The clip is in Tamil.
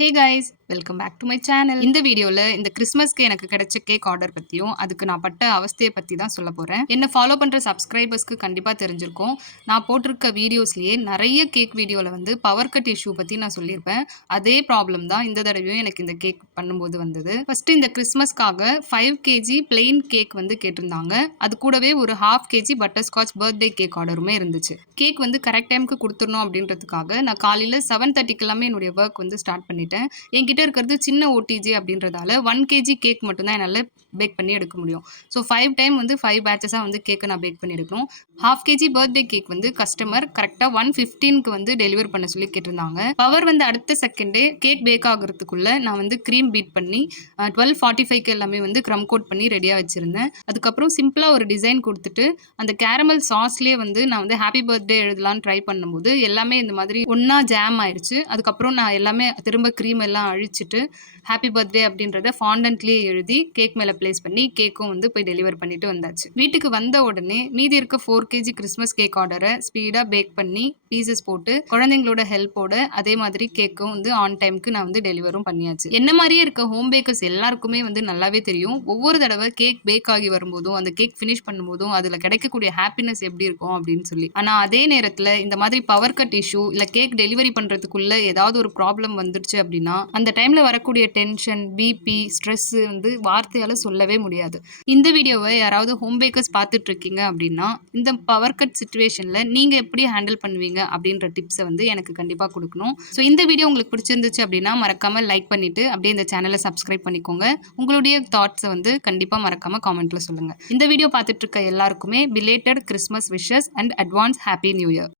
Hey guys welcome back to my channel. இந்த வீடியோல இந்த கிறிஸ்மஸ்க்கு எனக்கு கிடைச்ச கேக் ஆர்டர் பத்தியும் அதுக்கு நான் பட்ட அவஸ்தையை பத்தி தான் சொல்ல போறேன். என்ன ஃபாலோ பண்ற சப்ஸ்கிரைபர்ஸ்க்கு கண்டிப்பா தெரிஞ்சிருக்கும். நான் போட்டிருக்க வீடியோஸ்லயே நிறைய கேக் வீடியோல வந்து பவர் கட் இஷ்யூ பத்தி நான் சொல்லியிருப்பேன். அதே ப்ராப்ளம் தான் இந்த தடவையும் எனக்கு இந்த கேக் பண்ணும்போது வந்தது. ஃபர்ஸ்ட் இந்த கிறிஸ்மஸ்க்காக 5 கேஜி பிளெயின் கேக் வந்து கேட்டிருந்தாங்க. அது கூடவே ஒரு 1/2 KG butterscotch birthday cake ஆர்டருமே இருந்துச்சு. கேக் வந்து கரெக்ட் டைமுக்கு கொடுத்துடணும் அப்படின்றதுக்காக நான் காலையில 7:30 எல்லாமே என்னுடைய ஒர்க் வந்து ஸ்டார்ட் பண்ணிட்டேன். என்கிட்ட இருக்கிறது சின்ன ஓடிஜி அப்படின்றதால 1 கேஜி கேக் மட்டும் தான் என்னால் பேக் பண்ணி எடுக்க முடியும். ஸோ 5 டைம் வந்து 5 பேட்சஸாக வந்து கேக்கை நான் பேக் பண்ணி எடுக்கணும். 1/2 கேஜி பர்த்டே கேக் வந்து கஸ்டமர் கரெக்டாக 1:15க்கு வந்து டெலிவர் பண்ண சொல்லி கேட்டிருந்தாங்க. பவர் வந்து அடுத்த செகண்டே கேக் பேக் ஆகிறதுக்குள்ள நான் வந்து க்ரீம் பீட் பண்ணி 12:45க்கு எல்லாமே வந்து க்ரம் கோட் பண்ணி ரெடியாக வச்சிருந்தேன். அதுக்கப்புறம் சிம்பிளாக ஒரு டிசைன் கொடுத்துட்டு அந்த கேரமல் சாஸ்லேயே வந்து நான் வந்து ஹாப்பி பர்த்டே எழுதலான்னு ட்ரை பண்ணும்போது எல்லாமே இந்த மாதிரி ஒன்றா ஜாம் ஆயிடுச்சு. அதுக்கப்புறம் நான் எல்லாமே திரும்ப க்ரீம் எல்லாம் அழிச்சிட்டு ஹாப்பி பர்த்டே அப்படின்றத ஃபாண்டன்ட்லேயே எழுதி கேக் மேலே பிளேஸ் பண்ணி கேக்கும் வந்து போய் டெலிவர் பண்ணிட்டு வந்தாச்சு. வீட்டுக்கு வந்த உடனே மீதி இருக்க 4 கேஜி கிறிஸ்மஸ் கேக் ஆர்டரை ஸ்பீடாக பேக் பண்ணி பீசஸ் போட்டு குழந்தைங்களோட ஹெல்ப்போட அதே மாதிரி கேக்கும் வந்து ஆன் டைமுக்கு நான் வந்து டெலிவரும் பண்ணியாச்சு. என்ன மாதிரியே இருக்க ஹோம் பேக்கர்ஸ் எல்லாருக்குமே வந்து நல்லாவே தெரியும் ஒவ்வொரு தடவை கேக் பேக் ஆகி வரும்போதும் அந்த கேக் ஃபினிஷ் பண்ணும்போதும் அதில் கிடைக்கக்கூடிய ஹாப்பினஸ் எப்படி இருக்கும் அப்படின்னு சொல்லி. ஆனால் அதே நேரத்தில் இந்த மாதிரி பவர் கட் இஷ்யூ இல்லை கேக் டெலிவரி பண்ணுறதுக்குள்ள ஏதாவது ஒரு ப்ராப்ளம் வந்துருச்சு அப்படின்னா அந்த டைம்ல வரக்கூடிய டென்ஷன், பிபி, ஸ்ட்ரெஸ் வந்து வார்த்தையால சொல்லவே முடியாது. இந்த வீடியோவை யாராவது ஹோம் பேக்கர்ஸ் பார்த்துட்டு இருக்கீங்க அப்படின்னா இந்த பவர் கட் சிச்சுவேஷன்ல நீங்க எப்படி ஹேண்டில் பண்ணுவீங்க அப்படின்ற டிப்ஸை வந்து எனக்கு கண்டிப்பா கொடுக்கணும். ஸோ இந்த வீடியோ உங்களுக்கு பிடிச்சிருந்துச்சு அப்படின்னா மறக்காம லைக் பண்ணிட்டு அப்படியே இந்த சேனலை சப்ஸ்கிரைப் பண்ணிக்கோங்க. உங்களுடைய தாட்ஸை வந்து கண்டிப்பா மறக்காம காமெண்ட்ல சொல்லுங்க. இந்த வீடியோ பார்த்துட்டு இருக்க எல்லாருக்குமே belated Christmas wishes and advance happy new year.